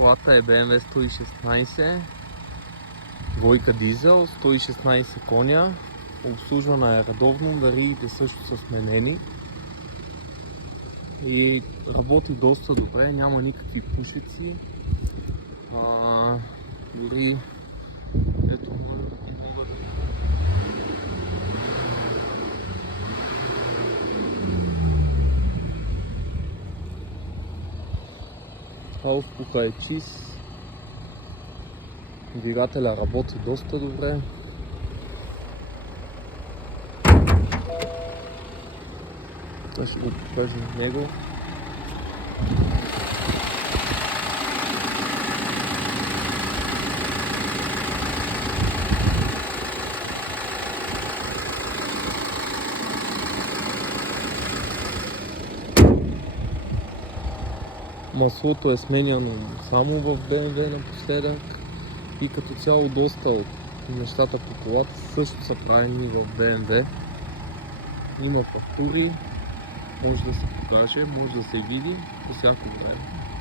Колата е BMW 116, двойка дизел, 116 коня, обслужвана е редовно, даригите също са сменени и работи доста добре, няма никакви пушици. Дори ето мога да ауспуха е чист, двигателя работи доста добре. Аз ще го покажа на него. Маслото е сменяно само в BMW напоследък и като цяло доста от нещата по колата също са правени в BMW. Има фактури, може да се покаже, може да се види по всяко време.